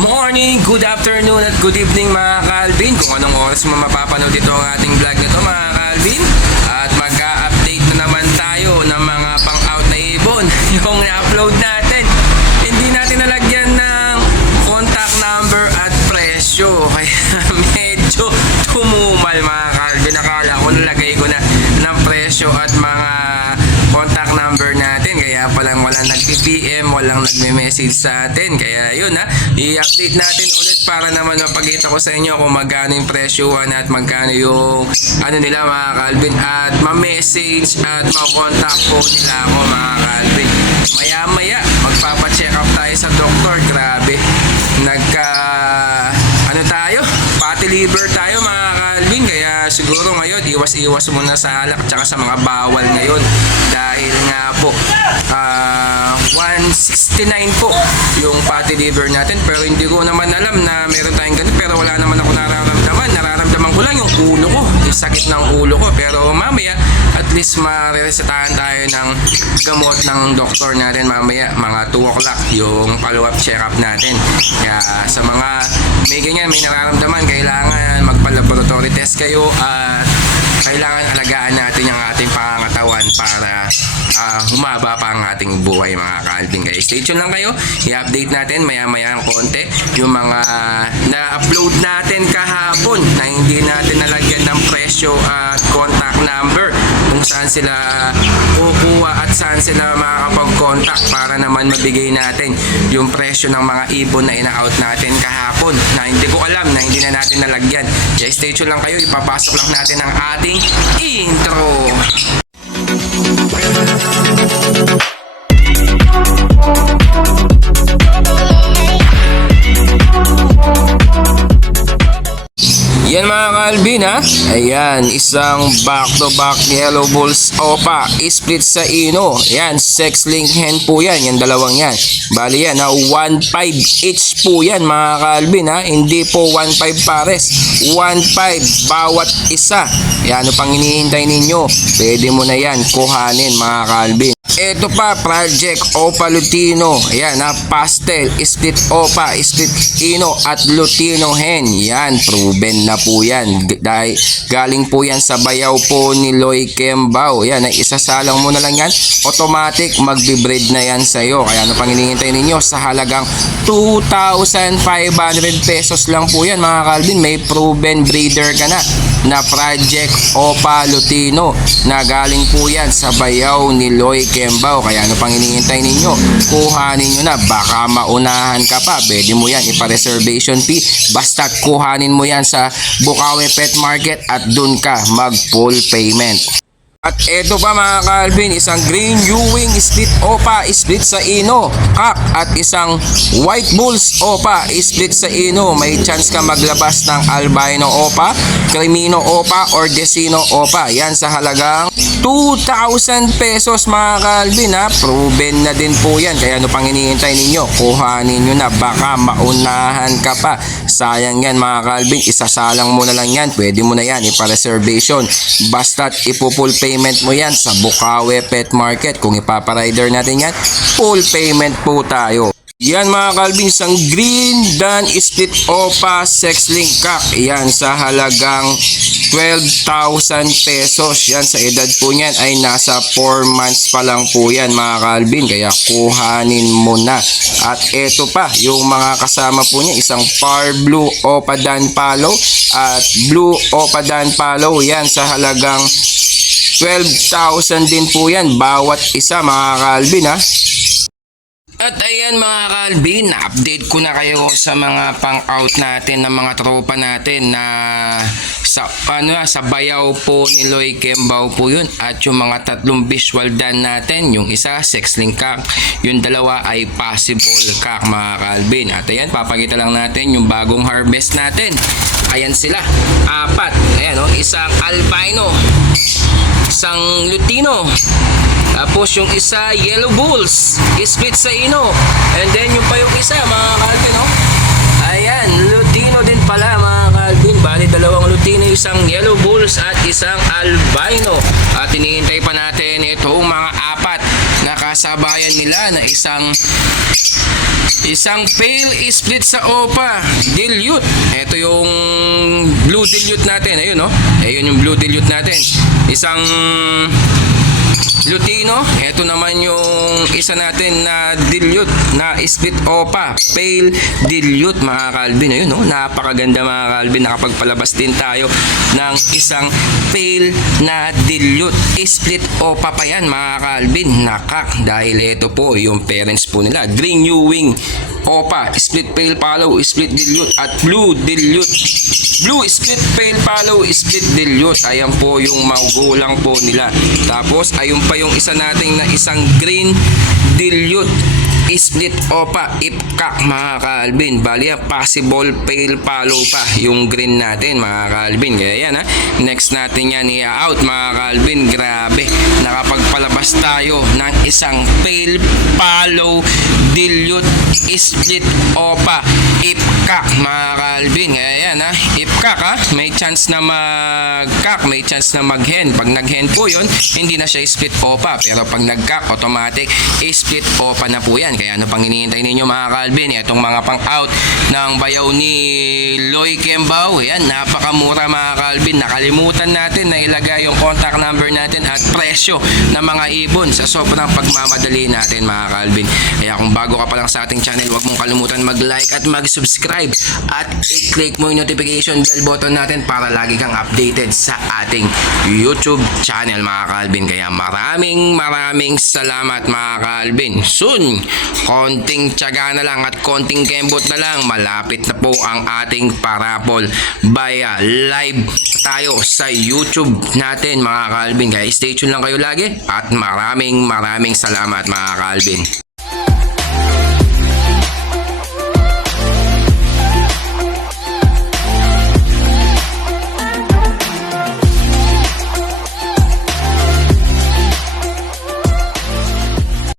morning, good afternoon at good evening mga ka-Alvin. Kung anong oras mo mapapanood ito ang ating vlog na ito mga ka-Alvin. At mag-a-update na naman tayo ng mga pang-out na ibon. Yung na-upload natin, hindi natin nalagyan ng contact number at presyo. Kaya medyo tumumal mga ka-Alvin. Akala ko nalagay ko na ng presyo at mga contact number natin, kaya palang walang nag-PM, walang nagme-message sa atin. Kaya yun i-update natin ulit para naman mapakita ko sa inyo kung magkano yung presyuhan at magkano yung nila mga ka-Alvin, at ma-message at ma-contact po nila ako mga ka-Alvin. Maya maya magpapacheck up tayo sa doktor. Grabe, tayo, pati liver tayo mga ka-Alvin. Kaya siguro ngayon iwas-iwas muna sa alak tsaka sa mga bawal ngayon, dahil nga po 169 po yung fatty liver natin. Pero hindi ko naman alam na meron tayong ganito, pero wala naman ako nararamdaman ko lang yung ulo ko, yung sakit ng ulo ko. Pero mamaya at least maresetahan tayo ng gamot ng doktor natin mamaya mga 2 o'clock, yung follow-up check-up natin. Kaya sa mga may ganyan, may nararamdaman, kailangan magpa-laboratory test kayo at kailangan alagaan natin yung ating pangangatawan para humaba pa ang ating buhay mga ka-Alvin. Kaya stay tuned lang kayo, i-update natin maya-maya ang konti yung mga na-upload natin kahapon na hindi natin nalagyan ng presyo at contact number, kung saan sila kukuha at saan sila makakapag-contact para naman mabigay natin yung presyo ng mga ibon na ina-out natin kahapon na hindi ko alam na hindi na natin nalagyan. Kaya stay tuned lang kayo, ipapasok lang natin ang ating intro. Yan mga ka-Alvin ayan, isang back-to-back yellow bulls opa, split sa ino. Yan, sex link hen po yan, yan dalawang yan. Bali yan 1.5 each po yan mga ka-Alvin hindi po 1.5 pares, 1.5 bawat isa. Yan, ano pang hinihintay ninyo? Pwede mo na yan kuhanin mga ka-Alvin. Ito pa, Project Opa Lutino. Ayan pastel, split opa, split ino at Lutino hen. Yan, proven na po yan. Dahil galing po yan sa bayaw po ni Loy Kembao. Yan, ay isasalang mo na lang yan. Automatic, magbe-breed na yan sa'yo. Kaya ano pang hinihintay ninyo? Sa halagang 2,500 pesos lang po yan mga ka-Alvin. May proven breeder ka na Project Opa Lutino na galing po yan sa bayaw ni Loy Kembao. Kaya ano pang hinihintay ninyo? Kuhanin nyo na, baka maunahan ka pa. Pwede mo yan ipa-reservation fee, basta't kuhanin mo yan sa Bukawi Pet Market at dun ka mag full payment. At eto pa mga ka-Alvin, isang green Ewing split opa, split sa ino, kak, at isang white bulls opa, split sa ino. May chance ka maglabas ng albino opa, crimino opa, or desino opa. Yan sa halagang 2,000 pesos mga ka-Alvin proven na din po yan. Kaya ano pang hinihintay ninyo? Kuhanin nyo na, baka maunahan ka pa. Sayang yan mga ka-Alvin, isasalang mo na lang yan. Pwede mo na yan ipa-reservation, basta't ipo-full payment mo yan sa Bukawi Pet Market. Kung ipaparider natin yan, full payment po tayo. Yan mga ka-Alvin, isang green dan split opa sex link cock. Yan sa halagang 12,000 pesos. Yan, sa edad po niyan ay nasa 4 months pa lang po yan mga ka-Alvin. Kaya kuhanin mo na. At eto pa, yung mga kasama po niya, isang par blue opa dan palo at blue opa dan palo. Yan sa halagang 12,000 din po yan bawat isa mga ka-Alvin At ayan mga ka-Alvin, na-update ko na kayo sa mga pang-out natin ng mga tropa natin na sa bayaw po ni Loy Kembao po yun. At yung mga tatlong visual dan natin, yung isa sex link cock, yung dalawa ay possible cock mga ka-Alvin. At ayan, papakita lang natin yung bagong harvest natin. Ayan sila, 4. Ayan isang albino, isang Lutino, tapos yung isa yellow bulls, split sa ino, and then yung pa yung isa mga ka-Alvin ayan, Lutino din pala mga ka-Alvin. Bali dalawang Lutino, isang yellow bulls at isang albino. At hinihintay pa natin itong mga 4 na kasabayan nila na isang pale split sa OPA dilute. Ito yung blue dilute natin. Ayun, no? Ayun yung blue dilute natin. Isang Lutino. Ito naman yung isa natin na dilute na split OPA pale dilute, mga Calvin. Ayun, no? Napakaganda, mga Calvin. Nakapagpalabas din tayo ng isang pale na dilute split OPA pa yan, mga Calvin. Nakak, dahil ito po yung parents po nila. Green New Wing OPA split pale follow split dilute at blue dilute blue split pale follow split dilute. Ayan po yung magulang po nila. Tapos ayun pa yung isa nating na isang green dilute split OPA ipkak, mga Calvin. Bali yan, possible pale follow pa yung green natin, mga Calvin. Kaya yan, ha, next natin yan i-out, mga Calvin. Grabe, nakapagpalabas tayo ng isang pale follow dilute split OPA ipkak, mga Calvin. Kaya yan, ha, ipkak, ha, may chance na mag-kak, may chance na mag-hen. Pag nag-hen po yun, hindi na siya split OPA, pero pag nag-kak, automatic split OPA na po yan. Kaya ano pang hinihintay ninyo, mga Calvin? Itong mga pang-out ng bayaw ni Loy Kembao, yan, napakamura, mga Calvin. Nakalimutan natin na ilagay yung contact number natin at presyo ng mga ibon sa sobrang pagmamadali natin, mga Calvin. Kaya kung bago ka pa lang sa ating channel, huwag mong kalimutan mag-like at mag-subscribe at i-click mo yung notification bell button natin para lagi kang updated sa ating YouTube channel, mga Calvin. Kaya maraming salamat, mga Calvin. Soon, konting tiyaga na lang at konting kembot na lang, malapit na po ang ating parapol via live tayo sa YouTube natin, mga Calvin. Kaya stay tuned lang kayo lagi at maraming salamat, mga Calvin.